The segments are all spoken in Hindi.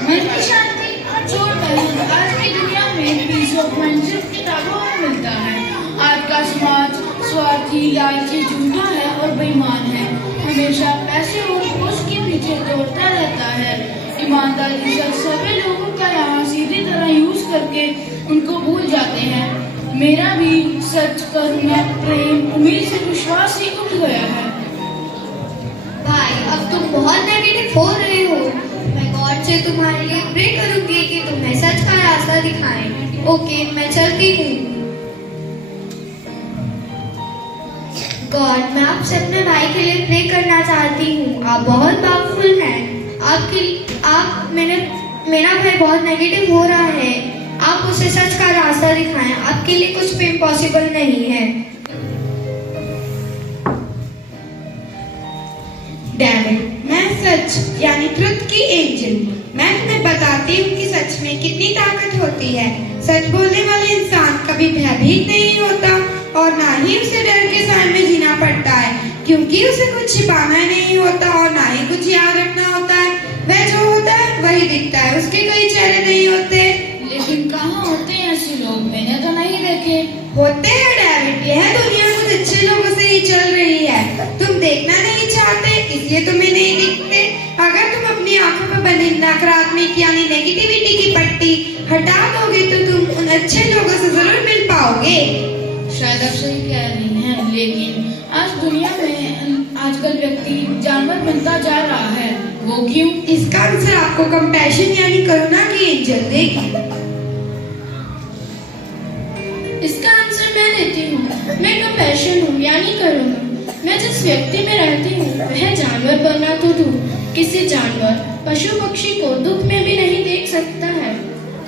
मन की शांति और जोर बहन आज की दुनिया में पीस ऑफ माइंड सिर्फ किताबों में मिलता है। आज का समाज स्वार्थी, लालची, झूठा है और बेईमान है। हमेशा पैसे और पोस्ट के पीछे दौड़ता रहता है। ईमानदारी से सभी लोगों का यहाँ सीधी तरह यूज करके उनको भूल जाते हैं। मेरा भी सच, करुणा, प्रेम, उम्मीद से विश्वास ही उठ गया है। भाई अब तुम बहुत नेगेटिव हो रहे हो। मैं गॉड से तुम्हारे लिए प्रे करूंगी कि तुम्हें सच का रास्ता दिखाएं। ओके, मैं चलती हूँ। गॉड, मैं आपसे अपने भाई के लिए प्रे करना चाहती हूँ। आप बहुत पावरफुल हैं। मेरा भाई बहुत नेगेटिव हो रहा है। आप उसे सच का रास्ता दिखाएं। आपके लिए कुछ भी इम्पॉसिबल नहीं है। डेविड, मैं सच यानी ट्रुथ की एंजल। मैं तुम्हें बताती हूँ कि सच में कितनी ताकत होती है। सच बोलने वाले इंसान कभी भयभीत नहीं होता और ना ही उसे डर के सामने जीना पड़ता है, क्योंकि उसे कुछ छिपाना नहीं होता और ना ही कुछ याद रखना होता है। वह जो होता है वही दिखता है, उसके कोई चेहरे नहीं होते। लेकिन कहाँ होते हैं ऐसे लोग? मैंने तो नहीं देखे। होते हैं डेविड, यह दुनिया कुछ अच्छे लोगों से ही चल रही है। तुम देखना नहीं चाहते इसलिए तुम्हें नहीं दिखते। अगर तुम अपनी आंखों पर बनी नकारात्मक यानी नेगेटिविटी की पट्टी हटा दोगे तो तुम उन अच्छे लोगों से जरूर मिल पाओगे। शायद आप सही कह रही हैं, लेकिन आज दुनिया में आजकल व्यक्ति जानवर बनता जा रहा है। वो क्यों? इसका आंसर आपको कंपैशन यानी करुणा की एंजल देगी। इसका आंसर मैं देती हूँ। मैं कंपैशन हूँ यानी करुणा। मैं जिस व्यक्ति में रहती हूँ वह जानवर बनना तो दूर, किसी जानवर, पशु पक्षी को दुख में भी नहीं देख सकता है।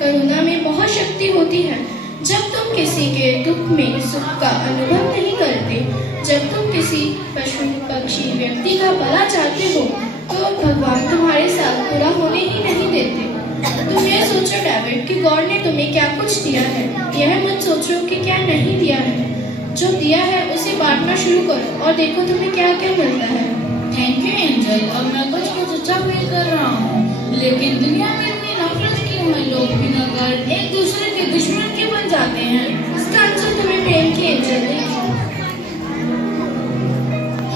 करुणा में बहुत शक्ति होती है। जब तुम किसी के दुख में सुख का अनुभव नहीं करते, जब तुम किसी पशु पक्षी व्यक्ति का भला चाहते हो, तो भगवान तुम्हारे साथ बुरा होने ही नहीं देते। तुम ये सोचो डेविड कि गॉड ने तुम्हें क्या कुछ दिया है। यह मत सोचो कि क्या नहीं दिया है। जो दिया है उसे बांटना शुरू करो और देखो तुम्हें क्या क्या मिलता है। Thank you angel. और मैं कुछ अच्छा फील कर रहा हूँ, लेकिन दुनिया में इतनी नफरत क्यों है? लोग बिना वर्ण एक दूसरे के दुश्मन क्यों बन जाते हैं? इसका आंसर तुम्हें प्रेम की एंजल देगी।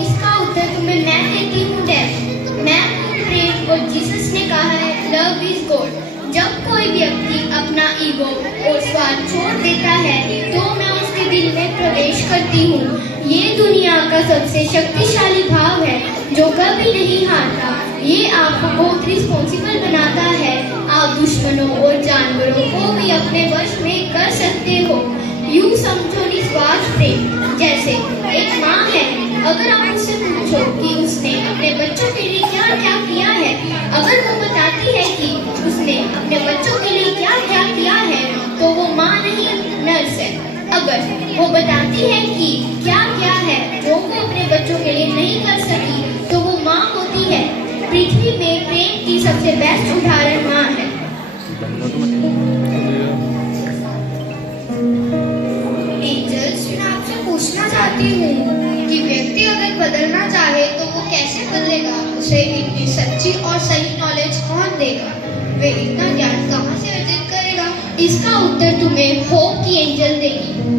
इसका उत्तर तुम्हें मैं देती हूँ डेविड। मैं प्रेम और जीसस ने कहा है लव इज गॉड। जब कोई व्यक्ति अपना ईगो और स्वार्थ छोड़ देता है तो मैं उसके दिल में प्रवेश करती हूँ। ये दुनिया का सबसे शक्तिशाली भाव है जो कभी नहीं हारता। ये आपको बहुत रिस्पॉन्सिबल बनाता है। आप दुश्मनों और जानवरों को भी अपने वश में कर सकते हो। यूं समझो निस्वार्थ प्रेम जैसे एक माँ है। अगर आप उससे पूछो कि उसने अपने बच्चों के लिए क्या क्या किया है, अगर वो बताती है कि उसने अपने बच्चों के लिए क्या क्या किया है, तो वो माँ नहीं नर्स है। अगर वो बताती है कि क्या क्या है जो वो अपने बच्चों के लिए नहीं कर सकी, तो वो माँ होती है। पृथ्वी में प्रेम की सबसे बेस्ट उदाहरण माँ है। एंजल्स, मैं आपसे पूछना चाहती हूँ कि व्यक्ति अगर बदलना चाहे तो वो कैसे बदलेगा? उसे इतनी सच्ची और सही नॉलेज कौन देगा? वे इतना ज्ञान कहाँ से अर्जित करेगा? इसका उत्तर तुम्हें होप की एंजल देगी।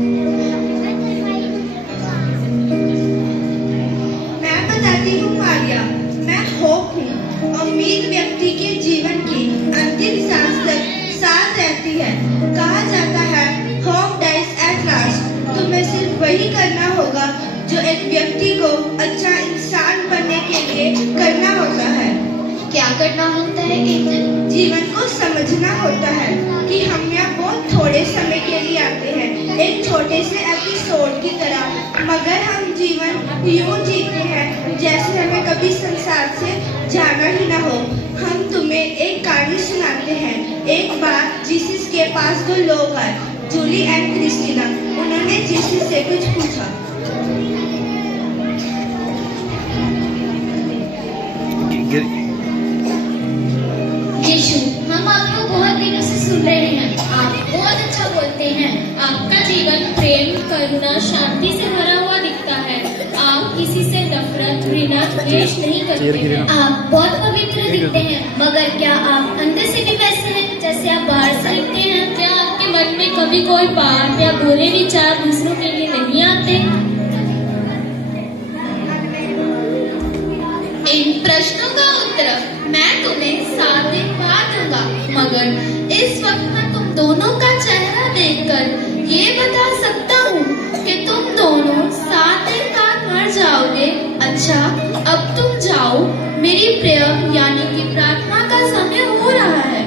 मैं बताती हूँ मारिया, मैं होप हूँ। उम्मीद व्यक्ति के जीवन की अंतिम सांस तक साथ रहती है। कहा जाता है होप डाइज एट लास्ट। तुम्हें सिर्फ वही करना होगा जो एक व्यक्ति को अच्छा इंसान बनने के लिए करना होता है। क्या करना होता है एंजल? जीवन को समझना होता है कि हम यहाँ बहुत थोड़े समय के लिए आते हैं, एक छोटे से एपिसोड की तरह, मगर हम जीवन यूं जीते हैं जैसे हमें कभी संसार से जाना ही ना हो। हम तुम्हें एक कहानी सुनाते हैं। एक बार जीसस के पास दो लोग आए, जूली एंड क्रिस्टीना। उन्होंने जीसस से कुछ पूछा। यीशु, हम आपको बहुत दिनों से सुन रहे हैं। आप बहुत अच्छा बोलते हैं। आपका जीवन प्रेम, करुणा, शांति से भरा हुआ दिखता है। आप किसी से नफरत, बिना द्वेष नहीं करते हैं। आप बहुत पवित्र दिखते हैं, मगर क्या आप अंदर से भी वैसे हैं जैसे आप बाहर से दिखते हैं? क्या आपके मन में कभी कोई पाप या बुरे विचार दूसरों के लिए नहीं आते? इन प्रश्नों का उत्तर मैं तुम्हें 7 दिन बाद दूंगा, मगर इस वक्त मैं तुम दोनों का चेहरा देखकर ये बता सकता हूँ कि तुम दोनों 7 दिन बाद मर जाओगे। अच्छा, अब तुम जाओ, मेरी प्रेयर यानी कि प्रार्थना का समय हो रहा है।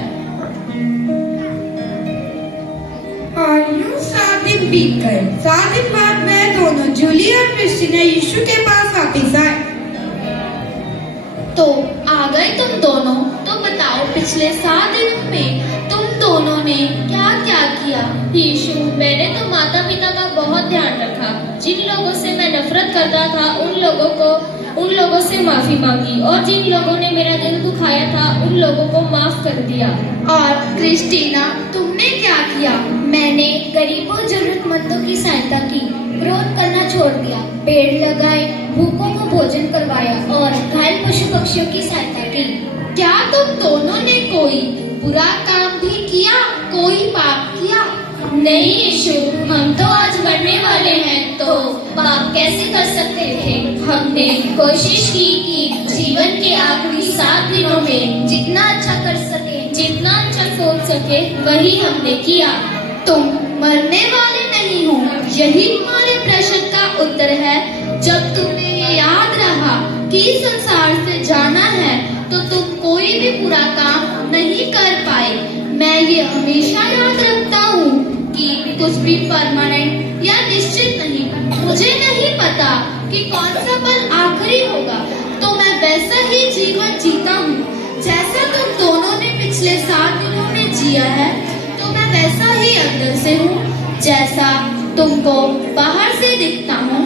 और यूं 7 दिन बीत गए। 7 दिन बाद वह दोनों जूली और क्रिस्टीना यीशु के पास वापिस आए। तो आ गए तुम दोनों, तो बताओ पिछले 7 दिनों में तुम दोनों ने क्या क्या किया? यीशु, मैंने तो माता पिता का बहुत ध्यान रखा। जिन लोगों से मैं नफरत करता था उन लोगों से माफी मांगी, और जिन लोगों ने मेरा दिल दुखाया था उन लोगों को माफ कर दिया। और क्रिस्टीना, तुमने क्या किया? मैंने गरीबों जरूरतमंदों की सहायता की, क्रोध करना छोड़ दिया, पेड़ लगाए, भूखों को भोजन करवाया और घायल पशु पक्षियों की सहायता की। क्या तुम दोनों ने कोई बुरा काम भी किया, कोई पाप किया? नहीं यीशु, हम तो आज मरने वाले हैं, तो पाप कैसे कर सकते थे? हमने कोशिश की कि जीवन के आखिरी 7 दिनों में जितना अच्छा कर सके, जितना अच्छा सोच सके वही हमने किया। तुम मरने वाले नहीं हो, यही तुम्हारे प्रश्न का उत्तर है। जब तुम्हें ये याद रहा कि संसार से जाना है, तो तुम कोई भी बुरा काम नहीं कर पाए। मैं ये हमेशा याद रखता हूँ कि कुछ भी परमानेंट या निश्चित नहीं। मुझे नहीं पता कि कौन सा पल आखिरी होगा, तो मैं वैसा ही जीवन जीता हूँ जैसा तुम दोनों ने पिछले 7 दिनों में जिया है। तो मैं वैसा ही अंदर से हूँ, जैसा तुमको बाहर से दिखता हूँ।